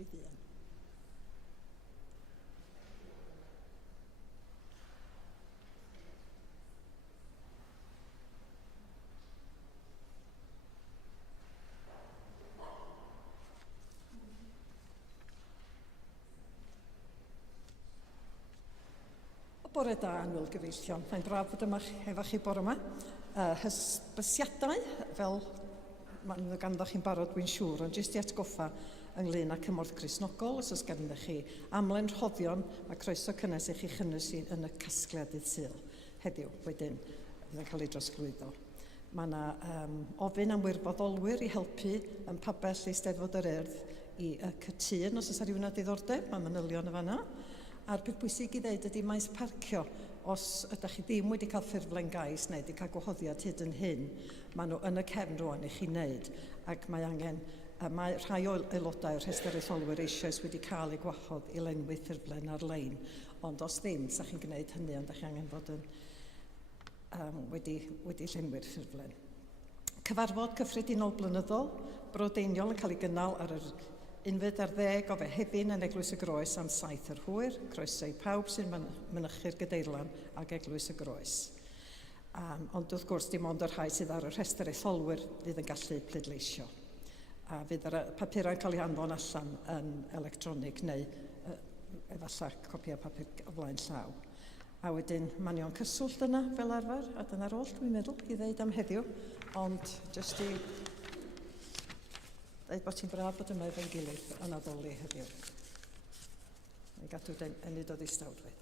Rhif 1. Bore da, anwyl gyfeillion. Mae'n braf fod yma efo chi bore yma. Hysbysiadau, fel mae'n ganddoch chi'n barod, dwi'n siŵr, ond jyst i atgoffa ynglyn â cymorth Cristnogol, os oes gennych chi amlen rhoddion, mae croeso cynnes i chi chynnwys yn y casgliadydd Sul heddiw, wedyn fydd yn cael ei drosglwyddo. Mae yna ofyn am wirfoddolwyr i helpu yn pabell Eisteddfod yr Urdd i cytun, os oes rhywun â diddordeb, mae manylion y fanna. A'r peth bwysig i ddeud ydy maes parcio, os ydych chi ddim wedi cael ffurflen gais neu wedi cael gwahoddiad hyd yn hyn, maen nhw yn y cefn rwan i chi wneud. Ac mae angen, mae rhai o aelodau'r rhestr etholwyr eisoes wedi cael eu gwahodd i lenwi ffurflen ar-lein. Ond os ddim, sa chi'n gwneud hynny, ond ydych chi angen fod yn wedi llenwi'r ffurflen. Cyfarfod cyffredinol blynyddol, brodeiniol yn cael ei gynnal ar yr 11 o Fehefin yn Eglwys y Groes am 7 yr hwyr. Croeso i pawb sy'n mynychu'r Gadeirlan ag Eglwys y Groes. Ond wrth gwrs dim ond yr rhai sydd ar y rhestr etholwyr fydd yn gallu pleidleisio. A fydd yr papurau'n cael eu hanfon allan yn electronig neu efallai copïau papur o flaen llaw. A wedyn manion cyswllt yna fel arfer, a dyna'r oll dwi'n meddwl i ddeud am heddiw, ond jyst i dweud bod ti'n braf bod yma efo'n gilydd yn addoli heddiw. Mae'n gadw enid o ddistawrwydd.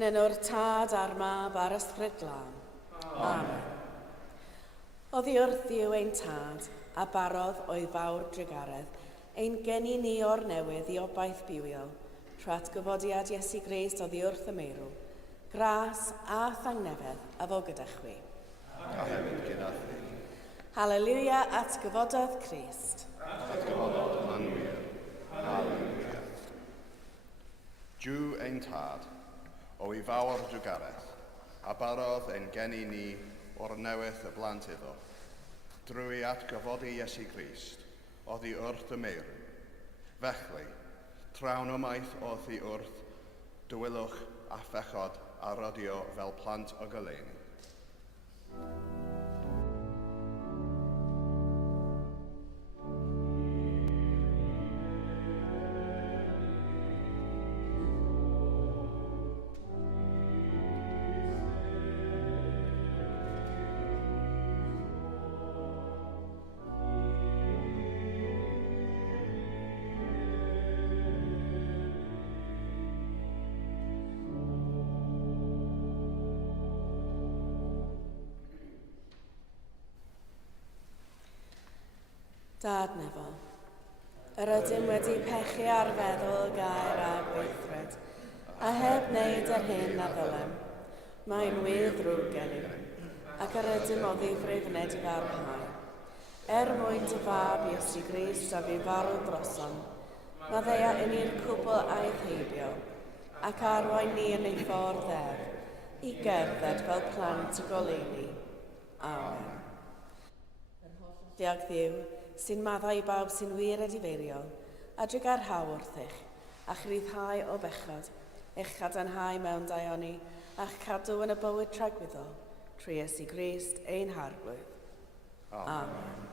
Yn enw'r Tad a'r Mab a'r Ysbryd Glân. Amen. Oddi wrth yw ein Tad, a barodd oedd fawr drugaredd, ein geni ni o'r newydd i obaith bywiol, tra atgyfodiad Iesu Grist oddi wrth y meirw, gras a thangnefedd a fo gyda chwi. A hefyd gyda thi. Haleluia atgyfododd Crist. Atgyfododd yn wir. Haleluia. Diw ein Tad, o i fawr drwgareth, a barodd ein geni ni o'r newydd y blant iddo, drwy atgyfodi Iesu Grist, oddi wrth y meirw. Felly, trawn ymaith oedd hi wrth, dywylwch a phechod a rodio fel plant o goleuni. Dad Nefo, yr ydym wedi pechu ar feddwl gair a gweithred, a heb wneud yr hyn a ddylem. Mae'n wir ddrwg gennym, ac yr ydym oddi ffrifned i farhau. Mwyn dy fab Iesu Grist a fi farw drosom, mae ddeia yn i'r cwbl a'i heibio, ac arwain ni yn ei ffordd i gerdded fel plant y goleuni. Amen. Diolch Dduw, sy'n maddau i bawb sy'n wir edifeiriol, a drygar haw wrthych, a chryddhau o bechod, eich cadarnhau mewn daioni, a'ch cadw yn y bywyd tragwyddol, trwy Iesu Grist ein harglwydd. Amen.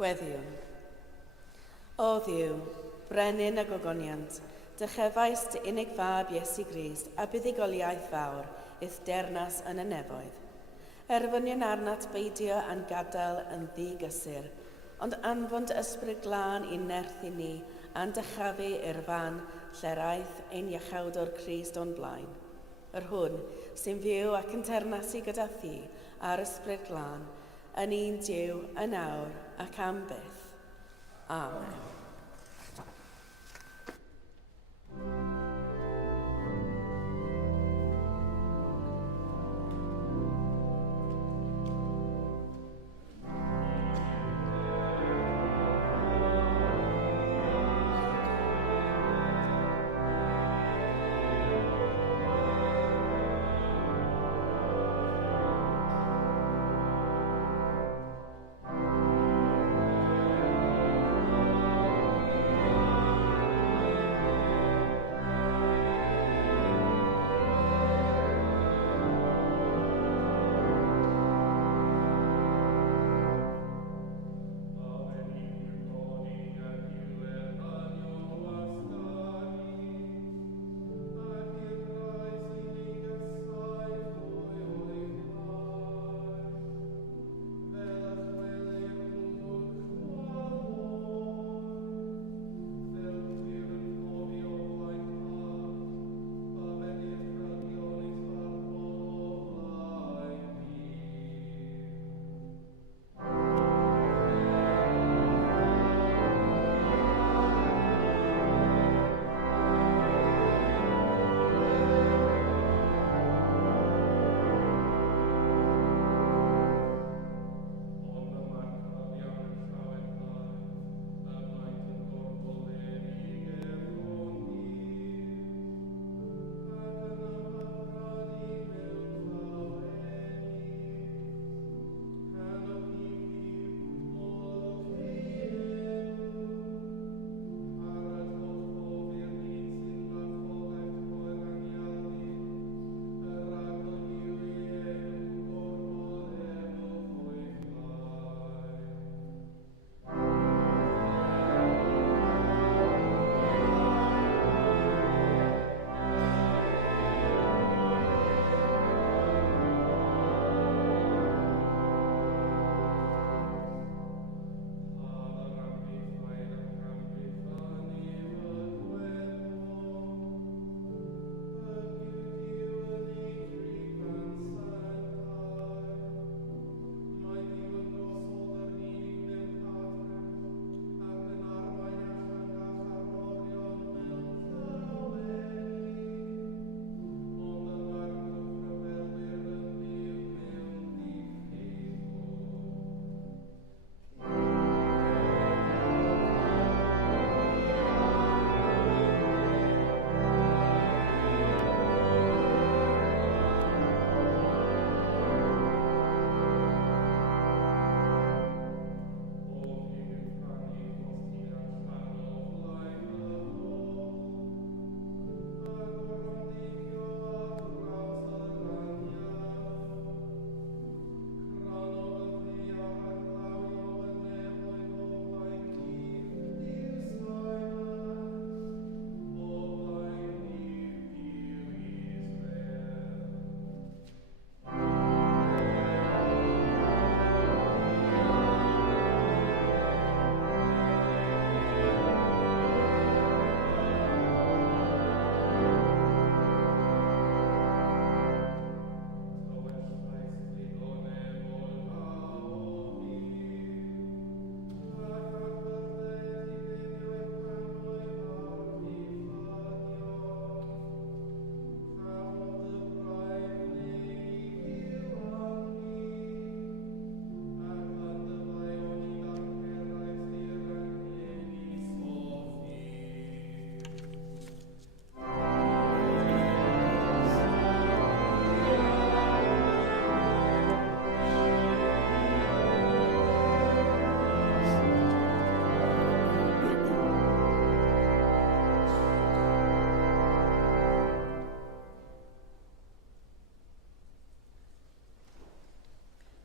Gweddiwn. O Dduw, brenin a gogoniant, dychefais dy unig fab Iesu Grist a buddigoliaeth fawr eith dernas yn y nefoedd. Erfynion arnat beidio a'n gadael yn ddigysur, ond anfon dy ysbryd glân i nerth i ni a'n dychafu i'r fan lle'r aeth ein iachawdwr Crist o'n blaen. Yr hwn sy'n fyw ac yn ternasu gyda thi a'r ysbryd glân, yn un Duw, yn awr ac am byth. Amen.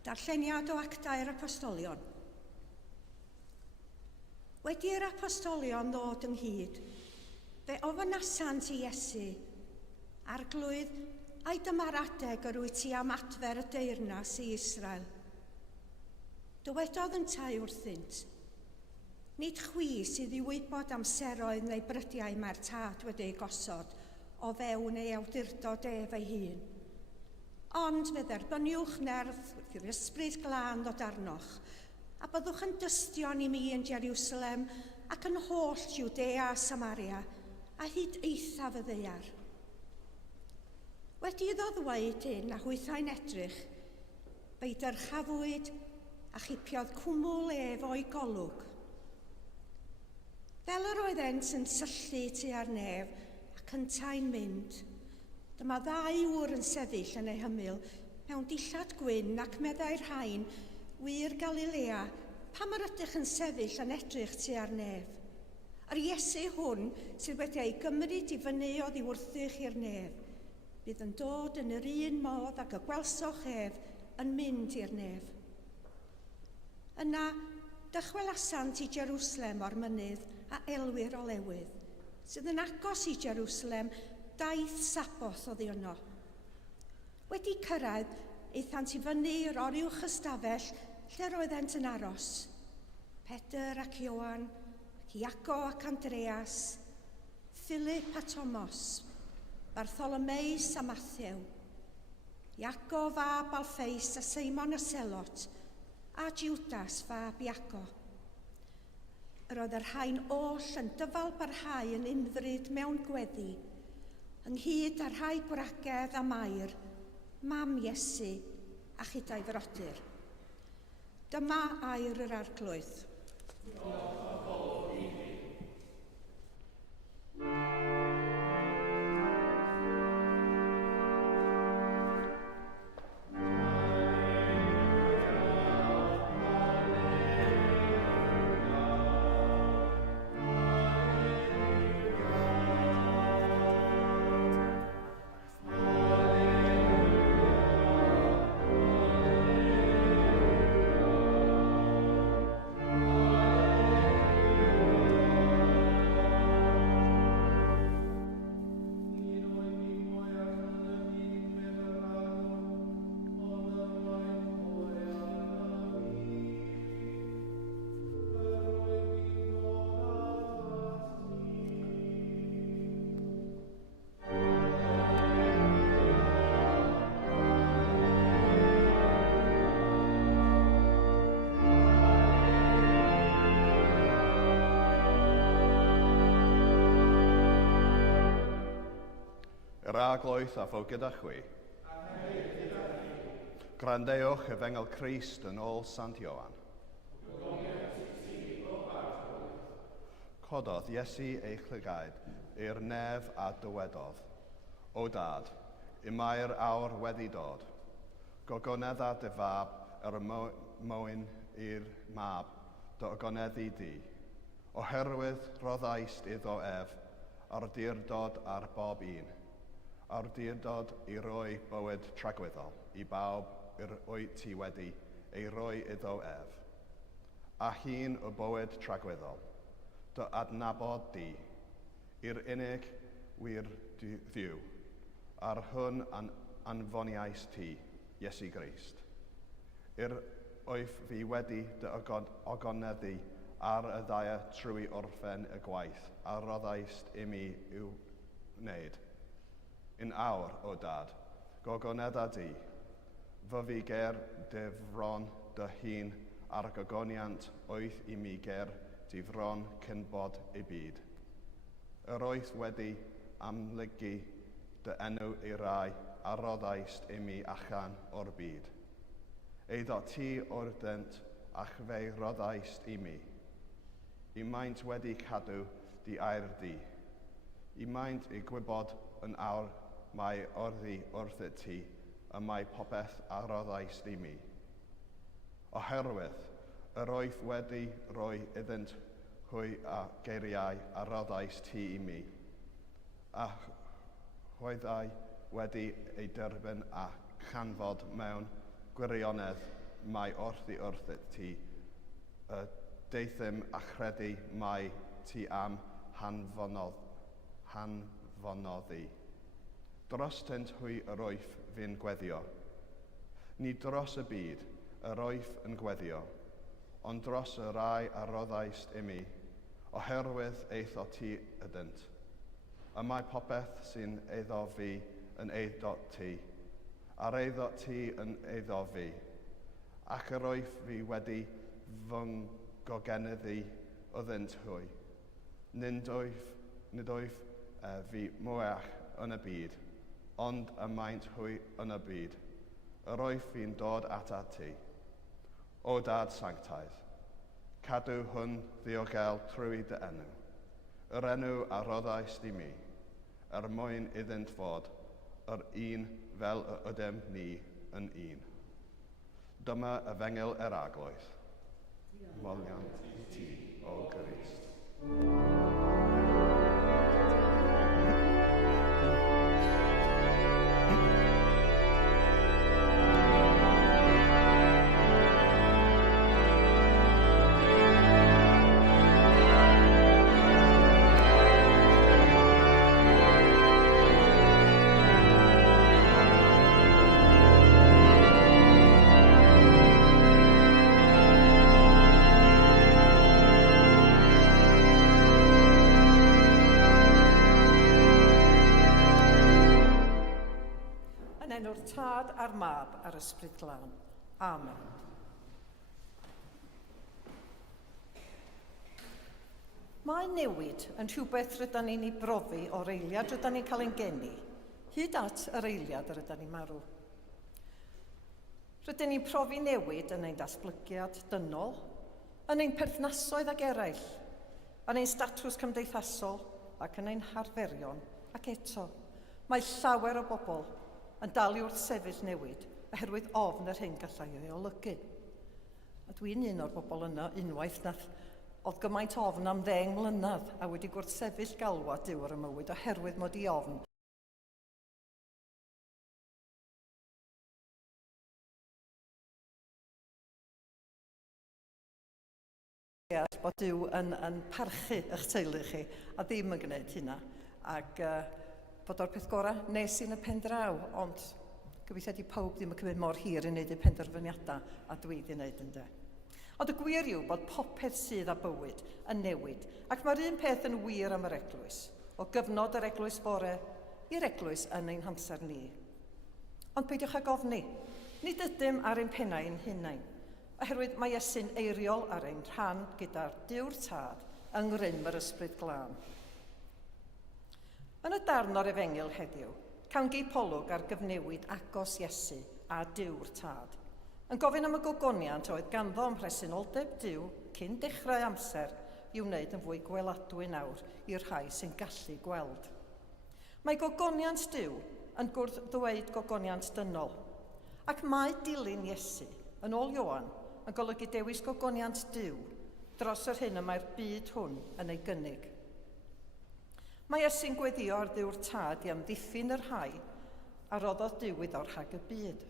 Darlleniad o Actau'r Apostolion. Wedi'r apostolion ddod ynghyd, fe ofynasant i Iesu, arglwydd a'i dyma'r adeg yr wyt ti am adfer y deyrnas i Israel. Dywedodd yn tai wrthynt, nid chwi sydd i wybod amseroedd neu brydiau mae'r tad wedi'i gosod o fewn ei awdurdod ef ei hun. Ond fe dderbyniwch nerth wrth ysbryd glân ddod arnoch, a byddwch yn dystion i mi yn Jerusalem ac yn holl Judea a Samaria, a hyd eithaf y ddeiar. Wedi iddo ddweud hyn a hwythau'n edrych, fe'i dyrchafwyd a chipiodd cwmwl ef o'i golwg. Fel yr oeddent yn syllu tua'r nef ac yntau'n mynd, dyma ddau ŵr yn sefyll yn ei hymyl mewn dillad gwyn ac meddai'r rhain, wir Galilea, pam yr ydych yn sefyll yn edrych tua'r nef. Yr Iesu hwn sydd wedi ei gymryd i fyny oddi wrthych i'r nef, bydd yn dod yn yr un modd ac y gwelsoch ef yn mynd i'r nef. Yna, dychwelasant i Jerusalem o'r mynydd a elwyr olewydd, sydd yn agos i Jerusalem daith saboth oddi yno. Wedi cyrraedd, eithant i fyny i'r oriwch ystafell lle roeddent yn aros. Pedr ac Ioan, ac Iago ac Andreas, Philip a Thomas, Bartholomeus a Matthew, Iago fab Alffeus a Cymun a Selot, a Judas fab Iago. Yr oedd yr rhain oll yn dyfalbarhau yn unfryd mewn gweddi, ynghyd â'r rhai gwragedd a mair, mam Iesu a chydau frodyr. Dyma air yr arglwydd. Yr arglwydd a fo gyda chwi. Grandewch Efengel Crist yn ôl Sant Ioan. Cododd Iesu ei chlygaid i'r nef a dywedodd, O Dad, y mae'r awr wedi dod. Gogonedda dy fab yr mwyn i'r mab dy ogoneddu di. Oherwydd roddaist iddo ef ar durdod ar bob un. Ar durdod i roi bywyd tragweddol i bawb yr wyt ti wedi ei roi iddo ef. A hun o bywyd tragweddol, dy adnabod di, i'r unig wir ddiw, ar hwn anfoniais ti, Iesu Grist. Wyf fi wedi dy ogoneddu ar y ddau trwy orffen y gwaith a roddaist i mi i'w wneud. Yn awr, o Dad, gogonedda di, fy fi ger difron dy hun ar gogoniant oedd i mi ger difron cynbod y byd. Yr oedd wedi amlygu dy enw i rai a roddaist i mi allan o'r byd. Eiddo ti o'r dent ach fe roddaist i mi. I maint wedi cadw di air di. I maint i gwybod yn awr mae orddi wrth y ti y mae popeth a roddais i mi. Oherwydd, yr oedd wedi rhoi iddynt hwy a geiriau a roddais ti i mi, a chwyddau wedi ei derbyn a chanfod mewn gwirionedd mae wrth y ti y deithym a chredu mai ti am hanfonoddi. Dros tent hwy yr oeth fi'n gweddio. Ni dros y byd yr oeth yn gweddio, ond dros y rai a roddaist imi, oherwydd eiddo ti ydynt. Y mae popeth sy'n eiddo fi yn eiddo ti, a'r eiddo ti yn eiddo fi, ac yr oeth fi wedi fy'n gogeneddu ydynt hwy. Nid oedd fi mwyach yn y byd, ond y maint hwy yn y byd. Yr oeth fi'n dod ata ti. O Dad sanctaidd, cadw hwn ddiogel trwy dy enw. Yr enw a roddais di mi, mwyn iddynt fod, yr un fel y ydym ni yn un. Dyma y fengel yr aglwydd. Moliant i ti, o Grist. Enw'r Tad a'r Mab a'r Ysbryd Glân. Amen. Mae newid yn rhywbeth rydyn ni'n ei brofi o'r eiliad rydyn ni'n cael ein geni, hyd at yr eiliad yr ydyn ni'n marw. Rydyn ni'n profi newid yn ein datblygiad dynol, yn ein perthnasoedd ag eraill, yn ein statws cymdeithasol ac yn ein harferion, ac eto, mae llawer o bobl yn dal i wrth sefyll newid, oherwydd ofn yr hyn gallai ei olygu. A dwi'n un o'r bobl yna unwaith oedd gymaint ofn am 10 mlynedd a wedi gwrthsefyll galwad Duw ar y mywyd oherwydd mod i ofn. Bod Duw yn parchu eich teulu chi a ddim yn gwneud hynna. Ac bod o'r peth gorau nes i'n y pen draw, ond gobeithio di pawb ddim yn cymryd mor hir i wneud eu penderfyniadau a dwi wedi wneud ynde. Ond y gwir yw bod popeth sydd â bywyd yn newid, ac mae'r un peth yn wir am yr eglwys, o gyfnod yr eglwys bore i'r eglwys yn ein hamser ni. Ond peidiwch ag ofni, nid ydym ar ein pennau ein hunain, oherwydd mae Iesu'n eiriol ar ein rhan gyda'r Duw'r Tad yng ngrym yr Ysbryd Glân. Yn y darn o'r Efengyl heddiw, cawn geipolwg ar gyfnewid agos Iesu a Duw'r Tad, yn gofyn am y gogoniant oedd ganddo ym mhresenoldeb Duw cyn dechrau amser i wneud yn fwy gweladwy nawr i'r rhai sy'n gallu gweld. Mae gogoniant Duw yn gwrdd-ddweud gogoniant dynol, ac mae dilyn Iesu yn ôl Ioan yn golygu dewis gogoniant Duw dros yr hyn y mae'r byd hwn yn ei gynnig. Mae Iesu'n gweddio ar Dduw'r Tad i amddiffyn yr rhai a roddodd Duw iddo rhag y byd.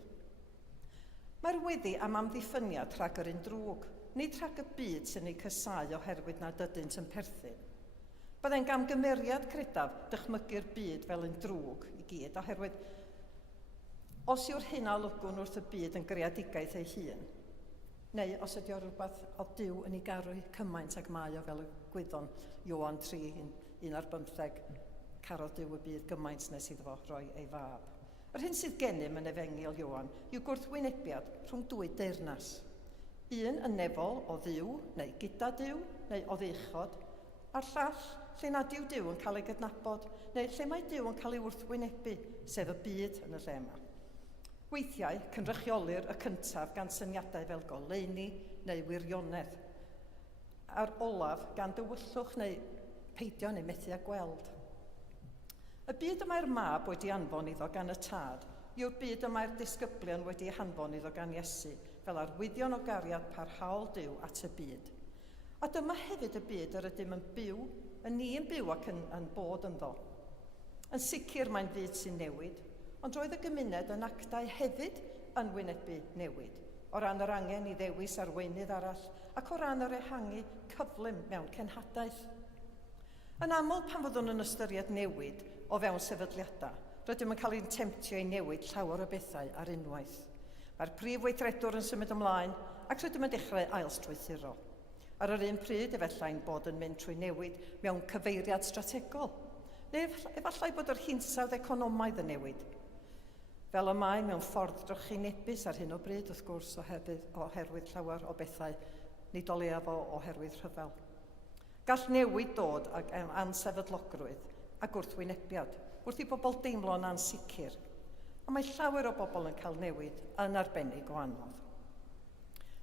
Mae'r weddi am amddiffyniad rhag yr un drwg, nid rhag y byd sy'n ei cysau oherwydd nad ydynt yn perthyn. Byddai'n gamgymeriad credaf dychmygu'r byd fel yn drwg i gyd, oherwydd os yw'r hyn a lwgwn wrth y byd yn greadigaeth ei hun, neu os ydy o rhywbeth o Duw yn ei garw cymaint ag mae o fel y gwyddon Ioan 3:15, caro Duw y byd gymaint nes iddo fo roi ei fab. Yr hyn sydd gennym yn Efengyl Ioan yw gwrthwynebiad rhwng dwy deyrnas. Un yn nefol o ddiw, neu gyda Duw, neu o ddeichod, a'r llall lle nad yw Duw yn cael ei gydnabod, neu lle mae Duw yn cael ei wrthwynebu, sef y byd yn y lle yma. Weithiau, cynrychiolir y cyntaf gan syniadau fel goleuni neu wirionedd. A'r olaf gan dywyllwch neu peidio neu methu a gweld. Y byd y mae'r mab wedi anfon iddo gan y tad yw'r byd y mae'r disgyblion wedi hanfon iddo gan Iesu fel arwyddion o gariad parhaol Duw at y byd. A dyma hefyd y byd yr ydym yn byw, yn ni yn byw ac yn bod ynddo. Yn sicr mae'n byd sy'n newid, ond roedd y gymuned yn actau hefyd yn wynebu newid, o ran yr angen i ddewis arweinydd arall, ac o ran yr ehangu cyflym mewn cenhadaeth. Yn aml pan fyddwn yn ystyried newid o fewn sefydliadau, rydym yn cael ein temtio i newid llawer o bethau ar unwaith. Mae'r prif weithredwr yn symud ymlaen ac rydym yn dechrau ailstrwythuro. Ar yr un pryd, efallai'n bod yn mynd trwy newid mewn cyfeiriad strategol, neu efallai bod yr hinsawdd economaidd yn newid. Fel y mae mewn ffordd drychinebus ar hyn o bryd, wrth gwrs, oherwydd llawer o bethau nid o leiaf oherwydd rhyfel. Gall newid dod ag ansefydlogrwydd a gwrthwynebiad, wrth i bobl deimlo'n ansicr, a mae llawer o bobl yn cael newid yn arbennig o anodd.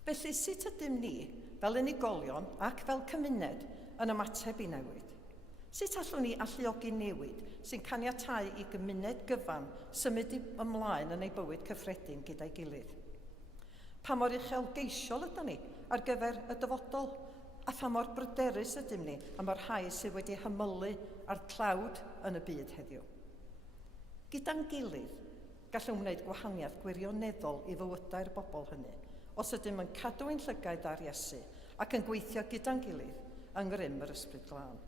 Felly, sut ydym ni, fel unigolion ac fel cymuned, yn ymateb i newid? Sut allwn ni alluogi newid sy'n caniatáu i gymuned gyfan symud ymlaen yn ei bywyd cyffredin gyda'i gilydd? Pa mor uchelgeisiol ydym ni ar gyfer y dyfodol, a pha mor bryderus ydym ni am yr rhai sydd wedi hymylu ar tlawd yn y byd heddiw? Gyda'n gilydd, gallwn wneud gwahaniaeth gwirioneddol i fywydau'r bobl hynny, os ydym yn cadw ein llygaid ar Iesu ac yn gweithio gyda'n gilydd yng ngrym yr Ysbryd Glân.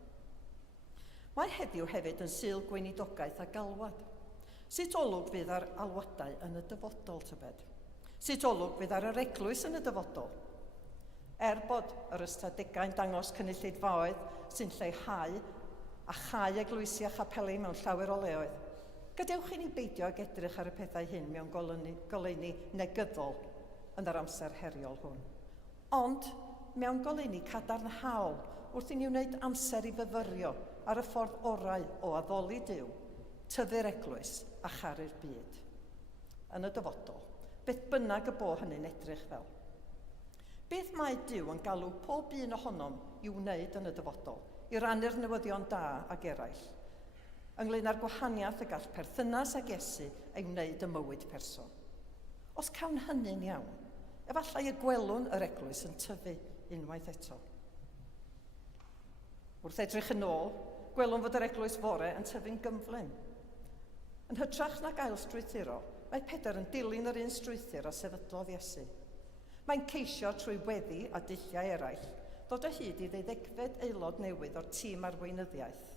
Mae heddiw hefyd yn sul gweinidogaeth a galwad. Sut olwg fydd ar alwadau yn y dyfodol, tybed? Sut olwg fydd ar yr eglwys yn y dyfodol? Bod yr ystadegau'n dangos cynulleidfaoedd sy'n lleihau a chau eglwysi a chapeli mewn llawer o leoedd, gadewch i ni beidio ag edrych ar y pethau hyn mewn goleuni negyddol yn yr amser heriol hwn. Ond mewn goleuni cadarnhaol wrth i ni wneud amser i fyfyrio ar y ffordd orau o addoli Duw, tyfu'r eglwys a charu'r byd. Yn y dyfodol, beth bynnag y bo hynny'n edrych fel. Beth mae Duw yn galw pob un ohonom i wneud yn y dyfodol, i rannu'r newyddion da ag eraill, ynglŷn â'r gwahaniaeth y gall perthynas ag Iesu ei wneud y mywyd person. Os cawn hynny'n iawn, efallai y gwelwn yr eglwys yn tyfu unwaith eto. Wrth edrych yn ôl, gwelwn fod yr eglwys fore yn tyfu'n gyflym. Yn hytrach nag ailstrwythuro, mae Pedr yn dilyn yr un strwythur a sefydlodd Iesu. Mae'n ceisio trwy weddi a dulliau eraill ddod o hyd i 12 aelod newydd o'r tîm arweinyddiaeth.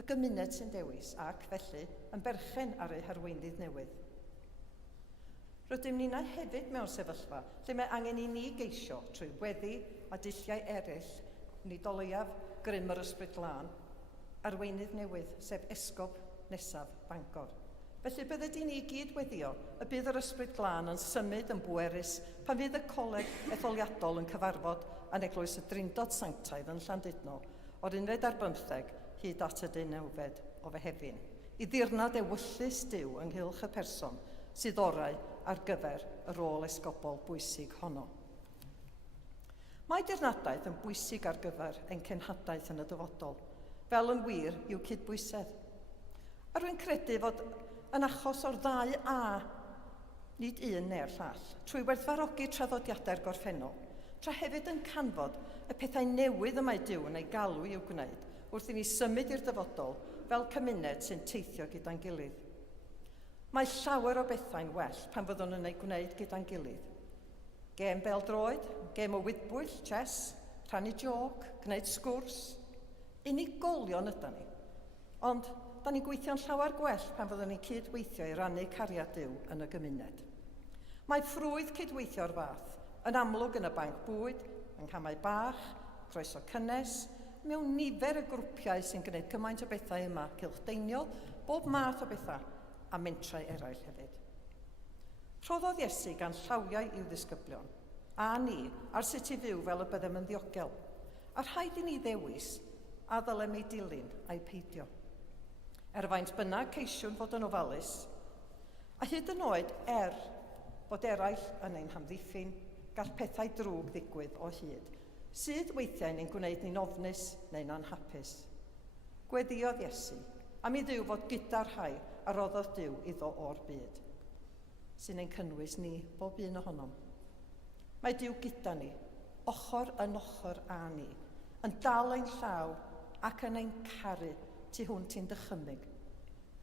Y gymuned sy'n dewis ac, felly, yn berchen ar ei harweinydd newydd. Rydym ni'n hefyd mewn sefyllfa lle mae angen i ni geisio trwy weddi a dulliau eraill, nid o leiaf grym yr Ysbryd Glân, arweinydd newydd, sef esgob nesaf Bangor. Felly bydde di ni gyd weddio y bydd yr Ysbryd Glân yn symud yn bwerus pan fydd y coleg etholiadol yn cyfarfod yn eglwys y Drindod Sanctaidd yn Llandudno o'r 15 hyd at y 19 o Fehefin, i ddirnad ewyllus Duw ynghylch y person sydd orau ar gyfer y rôl esgobol bwysig honno. Mae dirnadaeth yn bwysig ar gyfer ein cenhadaeth yn y dyfodol, fel yn wir i'w cydbwysedd. A rwy'n credu fod yn achos o'r ddau a, nid un neu'r llall, trwy werthfawrogi traddodiadau'r gorffennol, tra hefyd yn canfod y pethau newydd y mae Duw yn ei galw i'w gwneud wrth i ni symud i'r dyfodol fel cymuned sy'n teithio gyda'n gilydd. Mae llawer o bethau'n well pan fyddwn yn ei gwneud gyda'n gilydd. Gêm bel-droed, gêm o wydbwyll, chess, rhannu joc, gwneud sgwrs. Unigolion ydyn ni. Ond, da ni'n gweithio'n llawer gwell pan fyddwn ni'n cydweithio i rannu cariad Duw yn y gymuned. Mae ffrwydd cydweithio'r fath yn amlwg yn y banc bwyd, yng nghamau bach, croeso cynnes, mewn nifer y grwpiau sy'n gwneud cymaint o bethau yma, cylchdeiniol, bob math o bethau, a mentrau eraill hefyd. Rhoddodd Iesu gan llawiau i'w ddisgyblion, a ni, ar sut i fyw fel y byddem yn ddiogel, a rhaid i ni ddewis a ddylem ei dilyn a'i peidio. Faint bynnag ceisiwn fod yn ofalus, a hyd yn oed bod eraill yn ein hamddiffyn, gall pethau drwg ddigwydd o hyd, sydd weithiau ni'n gwneud ni'n ofnus neu'n anhapus. Gweddiodd Iesu, a mi ddiw fod gyda'r rhai a roddodd Duw iddo o'r byd, sy'n ein cynnwys ni bob un ohonom. Mae Duw gyda ni, ochr yn ochr â ni, yn dal ein llaw ac yn ein caru tu hwnt i'n dychymyg,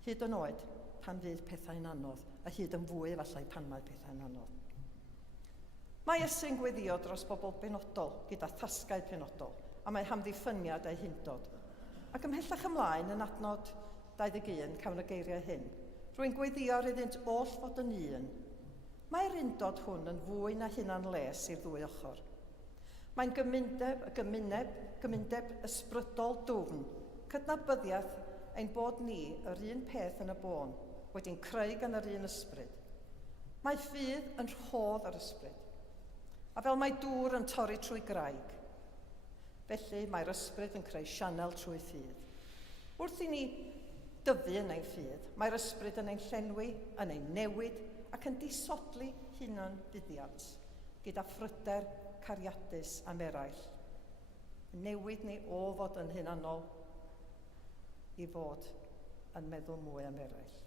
hyd yn oed pan fydd pethau'n anodd, a hyd yn fwy efallai pan mae pethau'n anodd. Mae Iesu'n gweddio dros bobl benodol gyda thasgau penodol, a mae hamddiffyniad ei hyndod. Ac ymhellach ymlaen yn adnod 21 cawn y geiriau hyn. Rwy'n gweddio iddynt oll fod yn un. Mae'r undod hwn yn fwy na hunan les i'r ddwy ochr. Mae'n gymundeb ysbrydol dwfn, cydnabyddiaeth ein bod ni yr un peth yn y bôn, wedi'n creu gan yr un ysbryd. Mae ffydd yn rhodd yr ysbryd, a fel mae dŵr yn torri trwy graig. Felly mae'r ysbryd yn creu sianel trwy ffydd. Wrth i ni dyfu yn ein ffydd, mae'r ysbryd yn ein llenwi, yn ein newid ac yn disodli hunan fuddiant, gyda phryder cariadus am eraill. Newid ni o fod yn hunanol i fod yn meddwl mwy am eraill.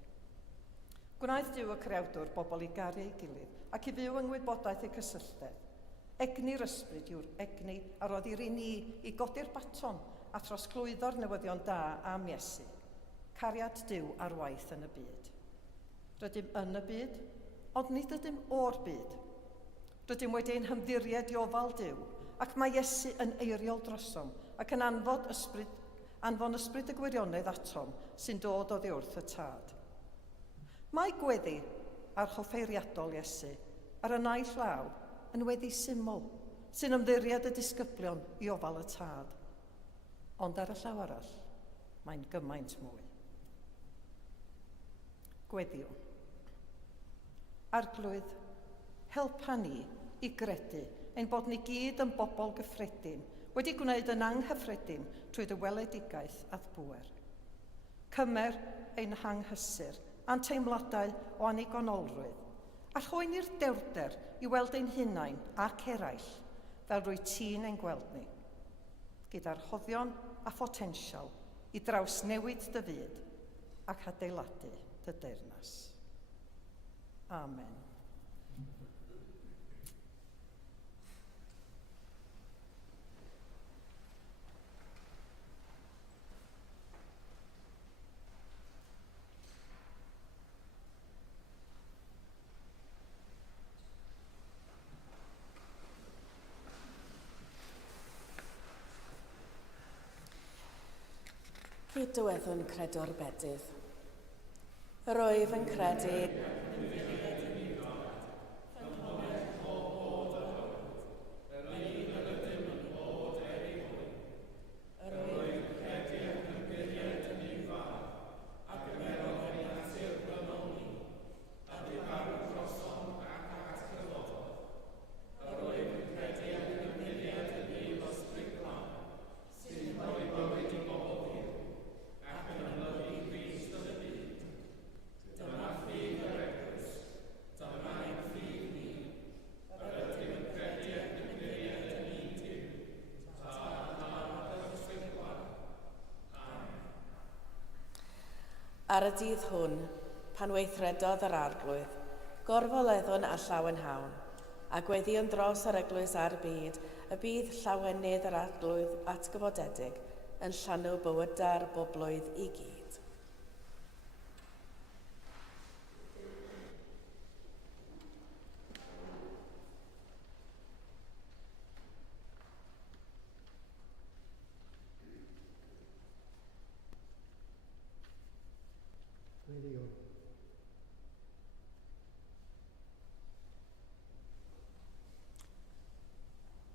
Gwnaeth Duw y Creawdwr bobl i garu ei gilydd ac i fyw yng ngwybodaeth eu cysylltedd. Egni'r ysbryd yw'r egni a roedd i'r ni i godi'r baton a trosglwyddo'r newyddion da am Iesu. Cariad Duw ar waith yn y byd. Rydym yn y byd, ond nid ydym o'r byd. Rydym wedi ein hymddiried i ofal Duw, ac mae Iesu yn eiriol drosom ac yn anfon ysbryd y gwirionedd atom sy'n dod oddi wrth y tad. Mae gweddi a'r hoffeiriadol Iesu ar y naill law yn weddi syml sy'n ymddiried y disgyblion i ofal y tad. Ond ar y llaw arall, mae'n gymaint mwy. Gweddiw. Arglwydd, helpa ni i gredu ein bod ni gyd yn bobl gyffredin, wedi gwneud yn anghyffredin trwy dy weledigaeth a'r bwer. Cymer ein hanghysur a'n teimladau o anigonolrwydd, a rhoen i'r dewrder i weld ein hunain ac eraill fel rwy ti'n ein gweld ni, gyda'r hoddion a photensial i draws newid dy fyd ac adeiladu dy deyrnas. Amen. Cyd dyweddwn credwr bedydd. Yr wyf yn credu ar y dydd hwn, pan weithredodd yr arglwydd, gorfoleddwn a llawen hawn, a gweddion dros yr eglwys a'r byd, y bydd llawenydd yr arglwydd atgyfodedig yn llanw bywyda'r boblwydd i gyd.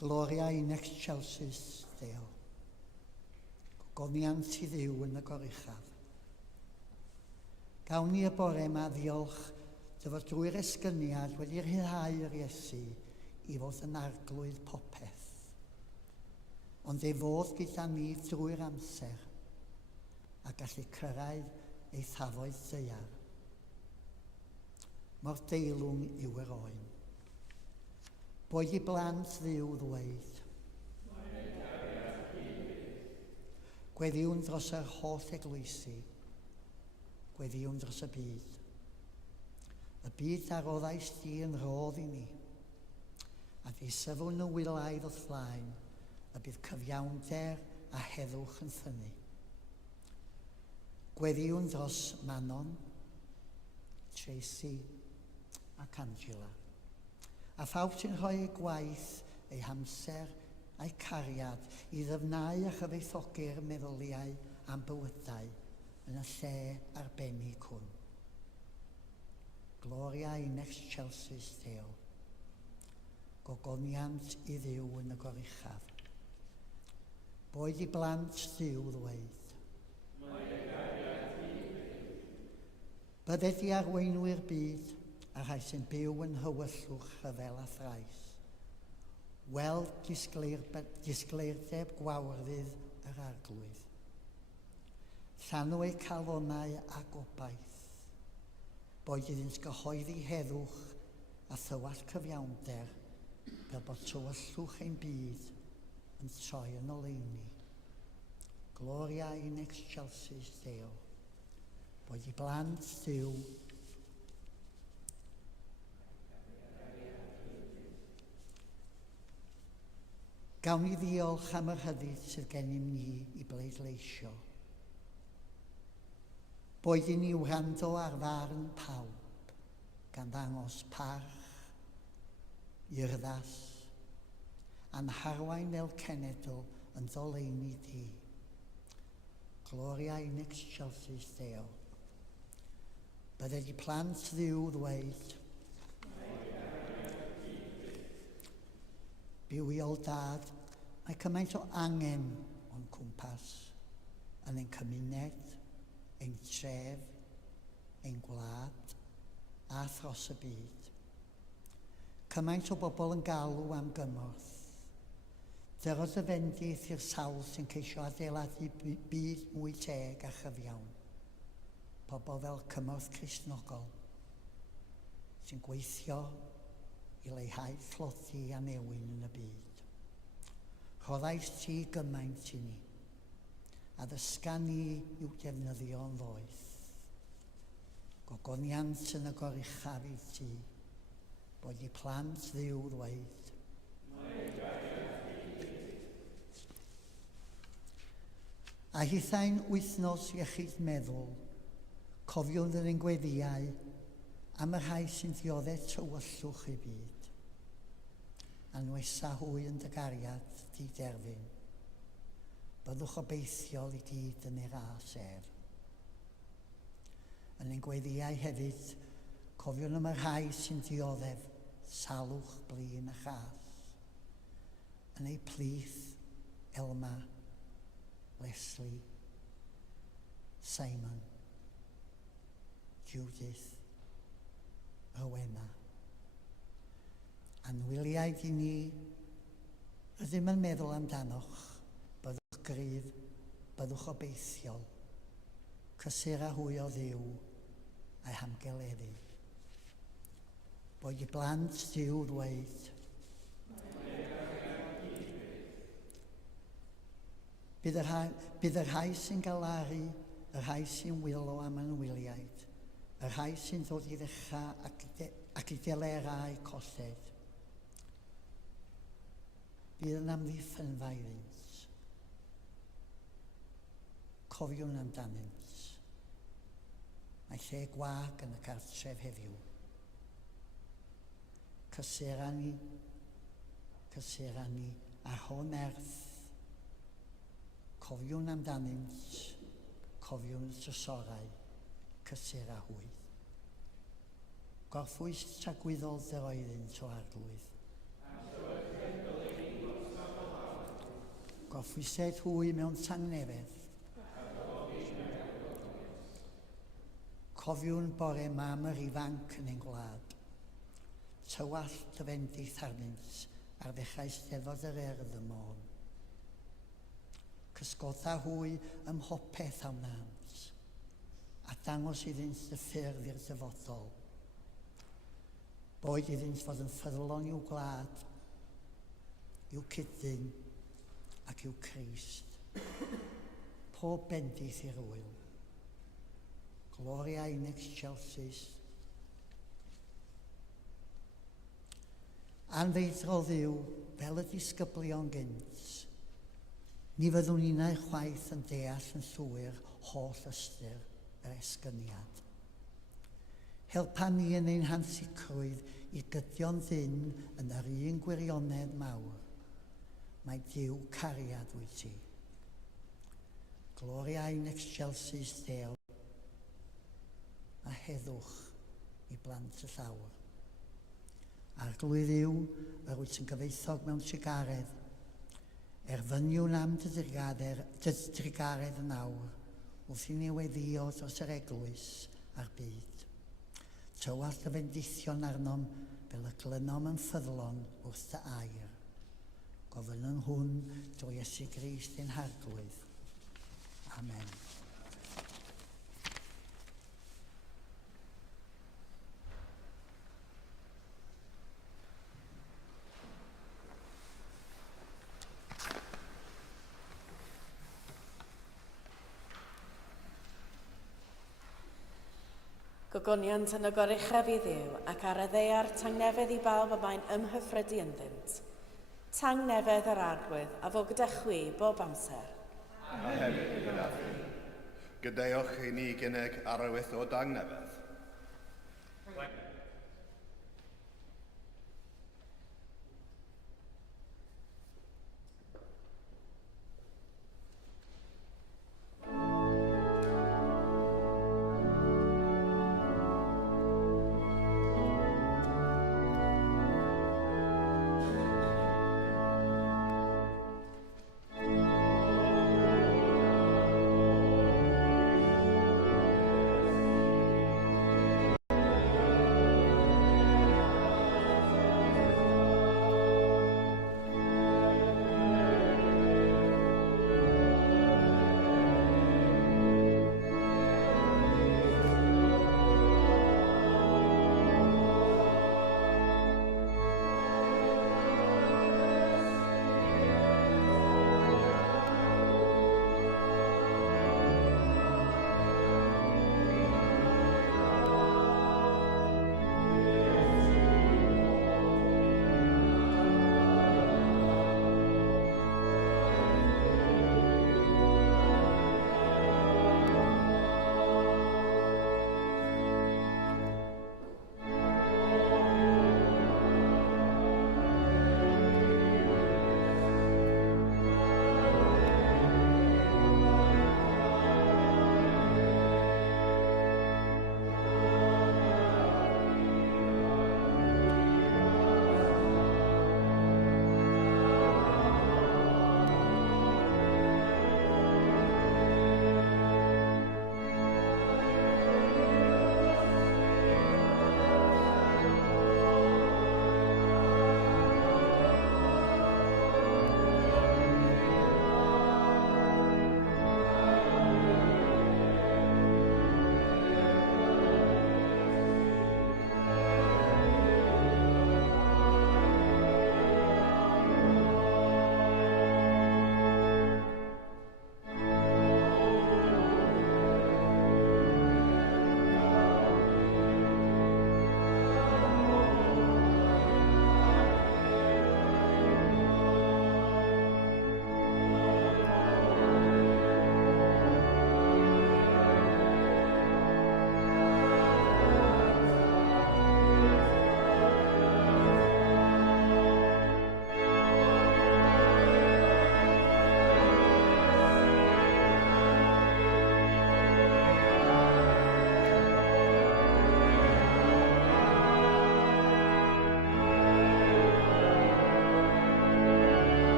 Gloria in excelsis Deo. Goniant i Dduw yn y goruchaf. Gawn ni y bore yma ddiolch dy fod drwy'r esgyniad wedi rhyddhau yr Iesu i fod yn arglwydd popeth. Ond ei fod gyda ni drwy'r amser a gallu cyrraedd ei thafoedd deiar. Mor deilwng yw yr oen. Boed i blant Dduw ddweud. Gweddiwn dros yr holl eglwysi. Gweddiwn dros y byd. Y byd ar oddais di yn rodd i ni. A di syfwn y wilaidd o fflaen, y bydd cyfiawnder a heddwch yn ffynnu. Gweddiwn dros Manon, Tracy ac Angela. A phawb sy'n rhoi ei gwaith, ei hamser a'i cariad i ddyfnau a chyfoethogi'r meddyliau am bywydau yn y lle arbennig hwn. Gloria in excelsis Deo. Gogoniant i Dduw yn y goruchaf. Boed i blant Dduw ddweud. Byddet i arweinwyr byd a rhai sy'n byw yn hywyllwch rhyfel a thrais. Weld disgleirdeb gwawrddydd yr arglwydd. Llanw eu calonau a gobaith. Boed iddynt gyhoeddi heddwch a thywall cyfiawnder fel bod tywyllwch ein byd yn troi yn oleuni. Gloria in excelsis Deo. Boed i blant Dduw gawn ni ddiolch am yr hyddid sydd gennym ni i bleidleisio. Boed i ni wrando ar farn pawb, gan ddangos parch, irddas, a'n harwain fel cenedl yn ddoleini di. Gloria in excelsis Deo. Bydde di plant Dduw ddweud. Bywiol dad, mae cymaint o angen o'n cwmpas yn ein cymuned, ein tref, ein gwlad a thros y byd. Cymaint o bobl yn galw am gymorth. Dyrod y fendith i'r sawl sy'n ceisio adeiladu byd mwy teg a chyfiawn. Pobl fel cymorth Cristnogol sy'n gweithio i leihau tlodi a newyn yn y byd. Rhoddais ti gymaint i ni, a ddysga ni i'w defnyddio yn ddoeth. Gogoniant yn y goruchaf i ti, bod i plant Dduw ddweud. A hithau'n wythnos iechyd meddwl, cofiwn yn ein gweddiau am y rhai sy'n ddioddau tywyllwch i byd. A nwesa hwy yn dy gariad di derfyn. Byddwch obeithiol i gyd yn ei ras Yn ein gweddiau hefyd, cofiwn am y rhai sy'n dioddef salwch blin a chas. Yn ei plith, Elma, Leslie, Cymun, Judith, Rowena. Anwyliaid i ni, rydym yn meddwl amdanoch, byddwch gryf, byddwch obeithiol, cysur a hwy o Dduw a'i hamgeleddu. Boed i blant Dduw ddweud. Bydd yr rhai sy'n galaru, yr rhai sy'n wylo am anwyliaid, yr rhai sy'n dod i ddechrau ac i delerau colled. Bydd yn amddiffynfa iddynt. Cofiwn amdanynt. Mae lle gwag yn y cartref heddiw. Cysura ni a hon erth. Cofiwn amdanynt, cofiwn trysorau, cysur a hwydd. Gorffwys tragwyddol yr oeddynt o arglwydd. Gorffwysed hwy mewn tangnefedd. Cofiwn bore mam yr ifanc yn ein gwlad. Tywallt y fendith arnynt ar ddechrau steddod yr erdd y môr. Cysgodda hwy ym mhopeth awnant, a dangos iddynt y ffyrdd i'r dyfodol. Boed iddynt fod yn ffyddlon i'w gwlad, i'w cydyn ac i'w Crist. Pob bendith i'r wyl. Gloria in excelsis. Anfeidrol Dduw, fel y disgyblion gynt, ni fyddwn ni'n ei chwaith yn deall yn llwyr holl ystyr yr esgyniad. Helpa ni yn ein hansicrwydd i gydio'n ddyn yn yr un gwirionedd mawr. Mae Duw cariad wyt ti. Gloria in excelsis Deo, a heddwch i blant y llawr. Arglwydd yw yr wyt yn gyfeithog mewn trigaredd, erfyniwn am dy drigaredd yn awr, wrth i ni weddio dros yr eglwys a'r byd. Tywall dy fendithion arnom fel y glynom yn ffyddlon wrth dy air. Gofyn yn hwn drwy Iesu Grist ein harglwydd. Amen. Gogoniant yn y goruchaf i Dduw ac ar y ddeiar tangnefedd i bawb y mae'n ymhyffrydu ynddynt. Tangnefedd yr arglwydd a fo gyda chwi bob amser. A hefyd gyda chi. Gydeuwch i ni gynnig arwydd o dangnefedd.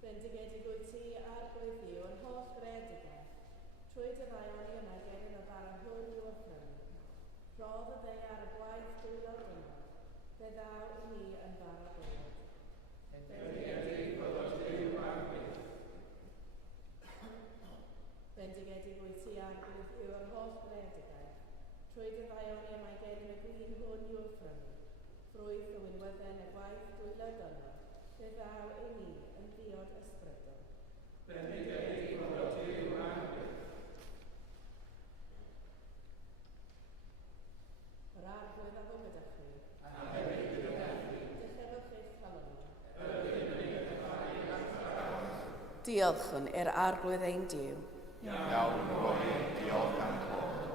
Bendigaid wyt ti arglwydd Dduw yn holl gredigeth, trwy dy ddaioni yma gennym y bar hwn i'w offrymu. Rodd y ddeiar y gwaith dwylo yma, fe ddaw i ni yn bar a bywyd. Bendigedig fod Dduw arglwydd. Bendigedig wyt ti arglwydd Dduw yn holl gredigeth, trwy dy ddaioni yma gennym y gwyn hwn i'w offrymu. Ffrwyth y wynwydden y gwaith dwylo yma, fe ddaw i ni yn ddiod ysbrydol. Bendigedig fod Dduw arglwydd. Diolchwn i'r arglwydd ein Duw. Iawn roi diolch am clod.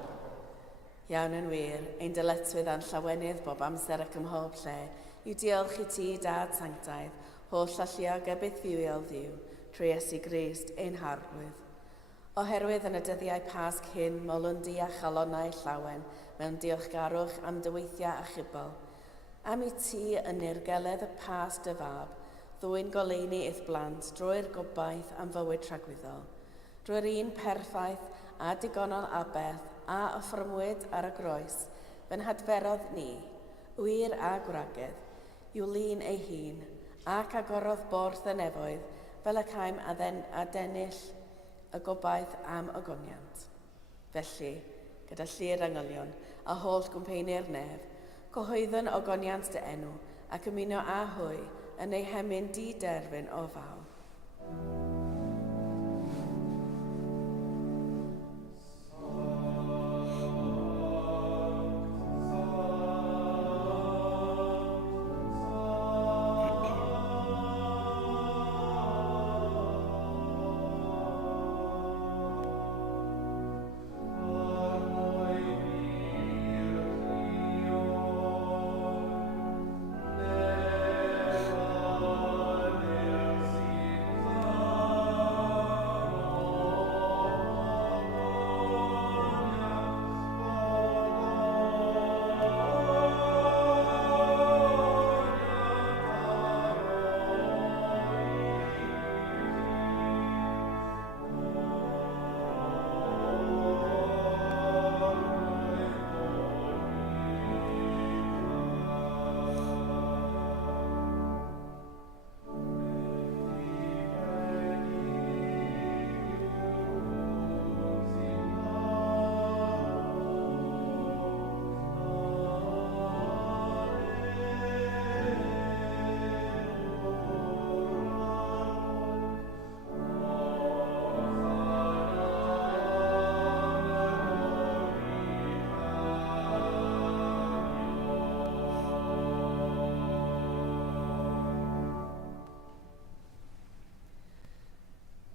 Iawn yn wir, ein dyletswydd a'n llawenydd bob amser ac ym mhob lle, yw diolch i ti, Dad Sanctaidd, holl alluog a buddiwiol Dduw, trwy Iesu Grist ein harglwydd. Oherwydd yn y dyddiau Pasg hyn, molwndi a chalonnau llawen mewn diolchgarwch am dy weithiau achubol. Am i ti yn nirgeledd y Pasg dy fab, ddwy'n goleuni eith blant drwy'r gobaith am fywyd tragwyddol. Drwy'r un perffaith a digonol abeth a offrymwyd ar y groes, fe'n hadferodd ni, wir a gwragedd, yw lun ei hun, ac agorodd borth y nefoedd, fel y caim adennill y gobaith am ogoniant. Felly, gyda llu'r angylion a holl gwmpeinir nef, cyhoeddwn ogoniant dy enw ac ymuno â hwy yn ei hemyn di-derfyn o faw.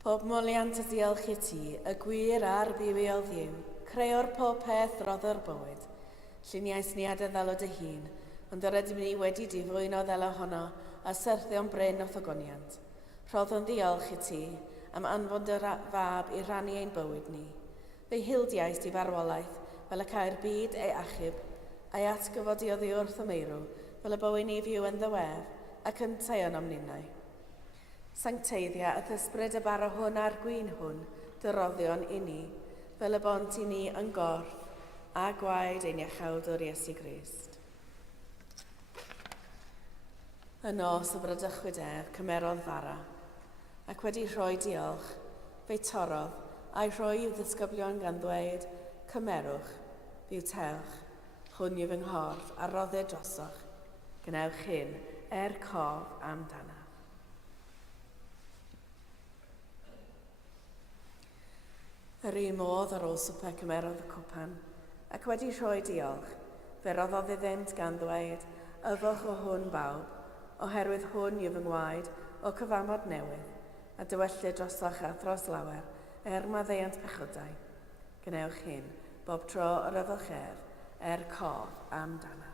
Pob moliant y diolch i ti, y gwir a'r buddiwiol Dduw, creo'r pob peth roddo'r bywyd. Lluniais ni adeddalo dy hun, ond yr ydym ni wedi difwyno ddel ohono a syrthio'n bryn o thogoniant. Rhoddwn diolch i ti am anfon dy fab i rannu ein bywyd ni. Fe'i hildiais di farwolaeth fel y cael byd ei achub a'i atgyfodi oddi wrth y meirw fel y bywyd ni fyw yn ddywef ac yn teion omninnau. Sancteiddia y thysbryd y baro hwn a'r gwyn hwn, dyroddion i ni, fel y bont i ni yn gorff, a gwaed ein iachawdwr Iesu Grist. Y nos y brydychwyd cymerodd fara, ac wedi rhoi diolch, fe'i torodd, a'i rhoi i'w ddisgyblion gan ddweud, cymerwch, byw tewch, hwn yw fy nghorff a roddau drosoch, gwnewch hyn cof amdana. Yr un modd ar ôl swper cymerodd y cwpan, ac wedi rhoi diolch, fe roddodd iddynt gan ddweud, yfwch o hwn bawb, oherwydd hwn yw fy ngwaed o cyfamod newydd, a dywellir drosoch a thros lawer, maddeuant pechodau. Gwnewch hyn, bob tro yr yfwch cof amdana.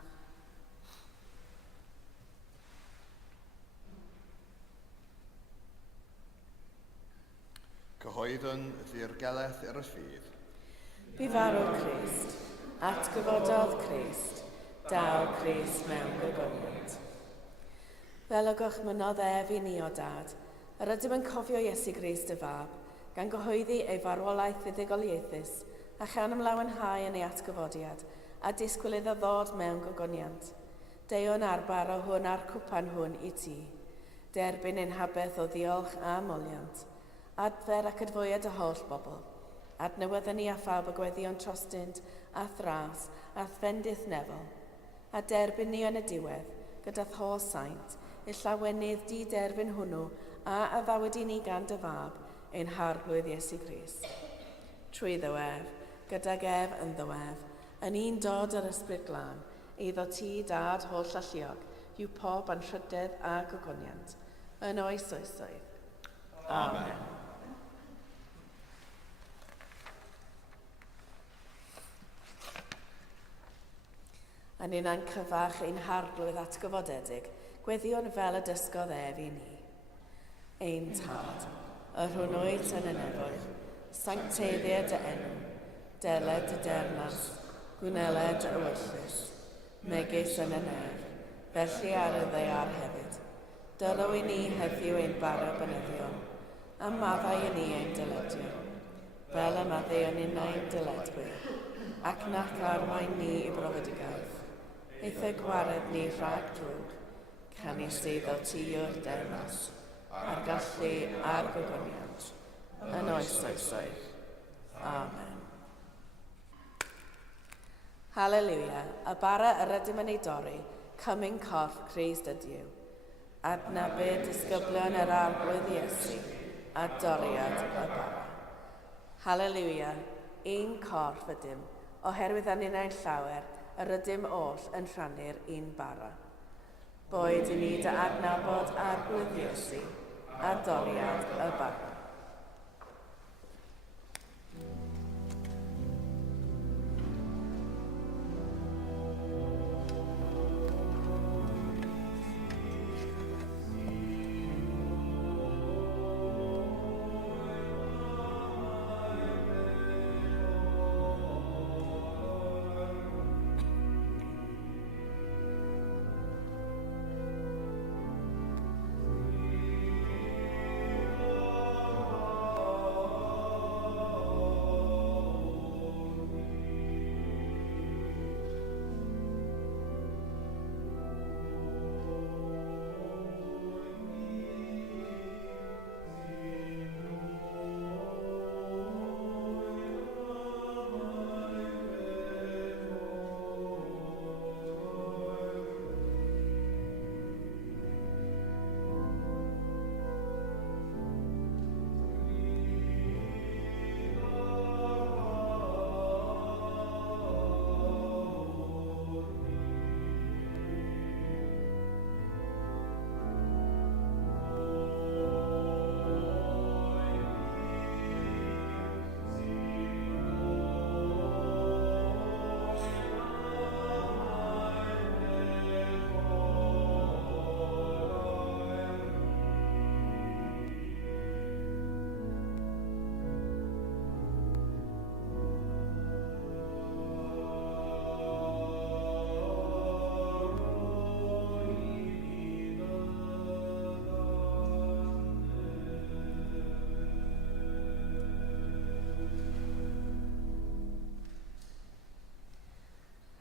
Cyhoeddwn ddirgeleth ar y ffydd. Bu farw'r Crist, atgyfododd Crist, daw Crist mewn gogoniant. Fel ogwch mynodd i ni o Dad, yr ydym yn cofio Iesu Grist y fab, gan gyhoeddi ei farwolaeth fuddugoliaethus, a chan ymlawenhau yn ei atgyfodiad, a disgwyl iddo ddod mewn gogoniant. Deion arbar o hwn a'r cwpan hwn i ti, derbyn ein habeth o ddiolch a moliant, adfer ac adfwyad y holl bobl. Adnewyddon ni a phawb y gweddion trostynt a thras a thfendydd nefol. A derbyn ni yn y diwedd, gyda tho saint, y llawenydd di-derbyn hwnnw a addawyd i ni gan dy fab, ein harglwydd Iesu Grist. Trwy ddywef, gyda gef yn ddywef, yn un dod yr ysbryd glân, eiddo ti, Dad, holl alluog, yw pob anrhydedd a gogoniant, yn oes oesoedd. Amen. A ni'n cyfach ein harglwydd atgyfodedig, gweddion fel y dysgodd ef i ni. Ein tad, y hwnnwyd yn y nefoedd, sancteddiad dy enw, deled y dernas, gwneled y wyllus, megis yn y nef, felly ar y ddeiar hefyd. Dylw i ni heddiw ein bara bynyddion, a maddau i ni ein dyledio, fel y maddeuon in ein dyledwyr, ac nac arwain ni i brofedigaeth. Eithau gwared ni rhag drwg, canu sydd o tiwr dernas, a'r gallu a'r gogoniant, yn oes oesoedd. Amen. Halleluia, y bara yr ydym yn ei dorri, cymyn corff Crist ydyw. Adnabyd disgyblion yr arglwydd Iesu, a doriad y bara. Halleluia, un corff ydym, oherwydd yn ein llawer, yr ydym oll yn rhannu'r un bara. Boed i ni dy adnabod arglwydd Iesu, a doriad y bara.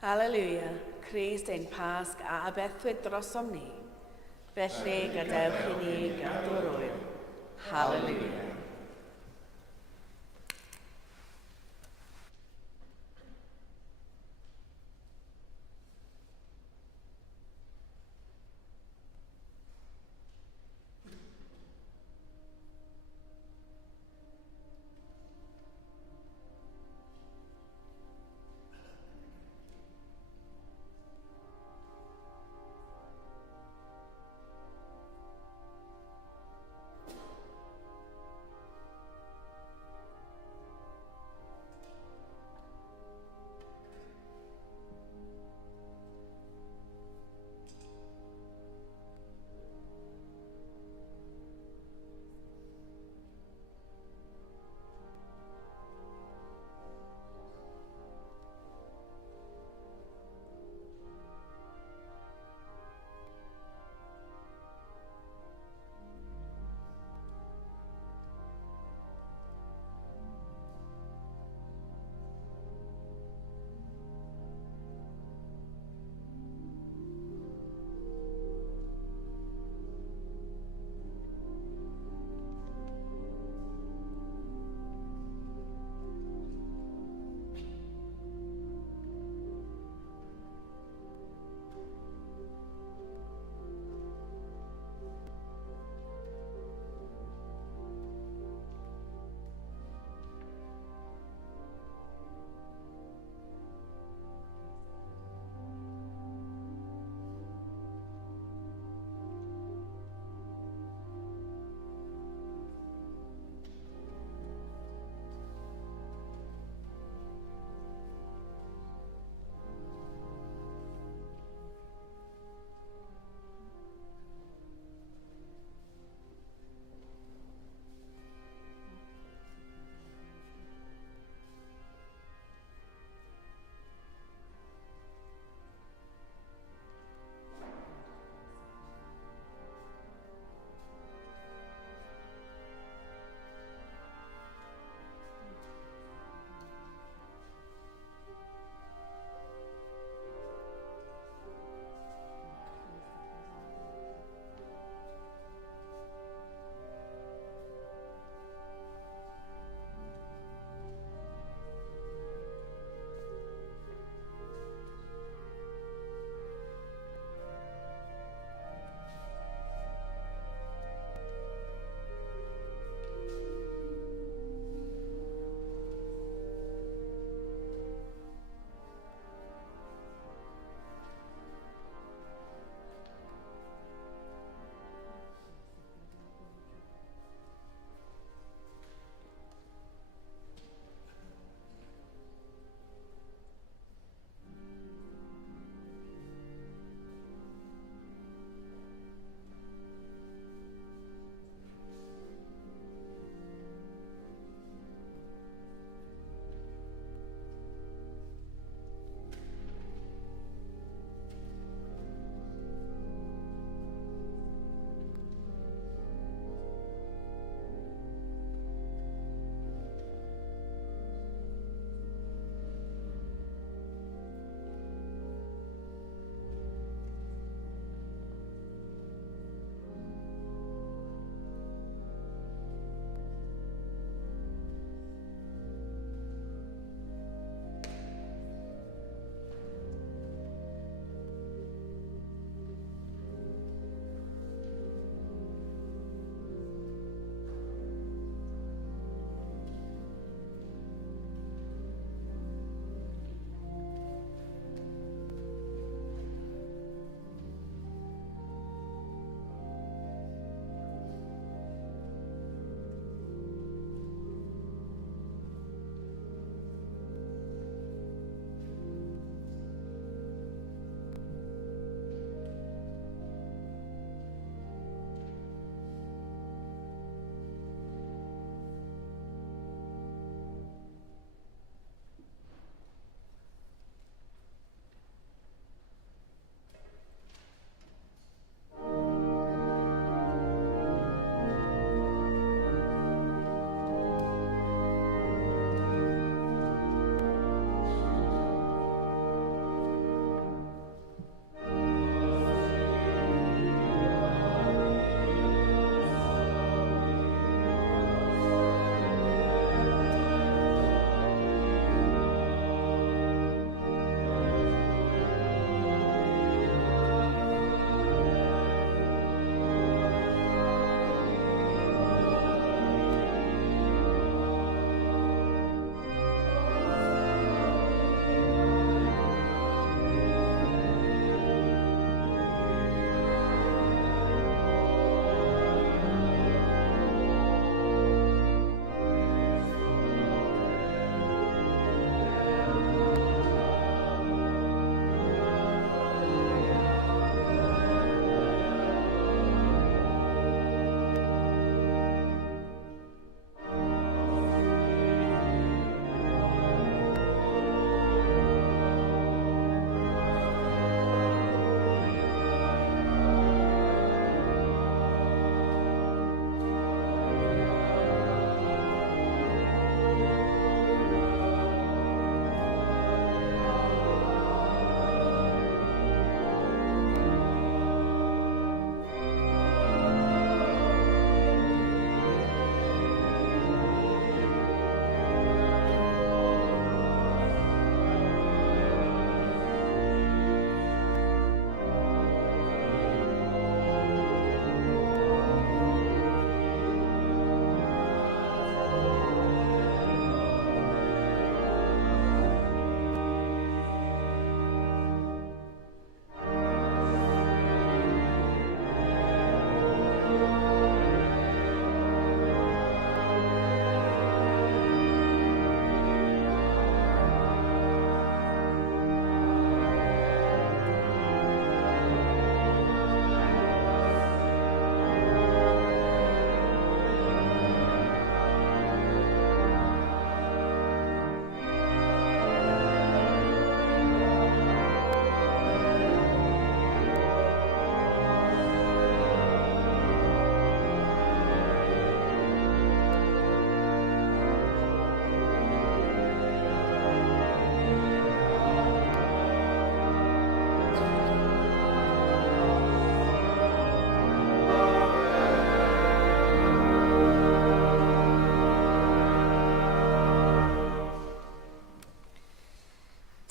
Halleluia, Crist ein pasg a abethwyd drosom ni. Felly gadewch i ni gadw'r wyl. Halleluia.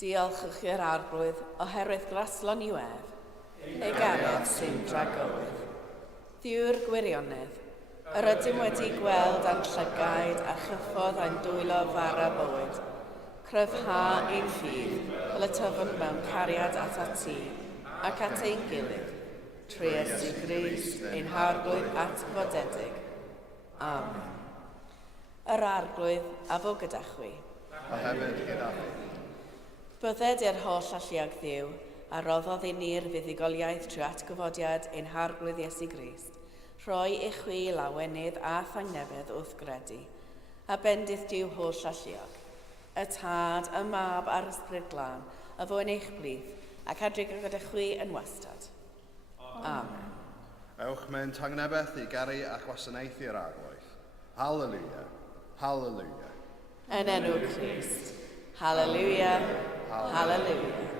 Diolchwch i'r arglwydd oherwydd glaslon i wef, ei garedd sy'n dragowydd. Ddiw'r gwirionedd, yr ydym wedi gweld a'n llygaid a chyffodd a'n dwylo fara bywyd. Cryfha ein ffydd, fel y tyfwn mewn cariad at ati, ac at ein gilydd, trwy Iesu Grist, ein harglwydd at fodedig. Amen. Yr arglwydd a fo gyda chwi. A hefyd gyda chi. Bydded i'r holl alluog ddiw, a roddodd i ni'r fuddugoliaeth trwy atgyfodiad ein harglwydd Iesu Grist, rhoi i chwi lawenydd a thangnefedd wrth gredu, a bendith diw holl alluog, y tad, y mab a'r ysbryd glân, a fo yn eich blith, ac adrig gyda chwi yn wastad. Amen. Ewch mewn tangnefedd i gyrru a gwasanaethu'r arglwydd. Hallelujah. Hallelujah. Yn enw Crist. Hallelujah. Hallelujah.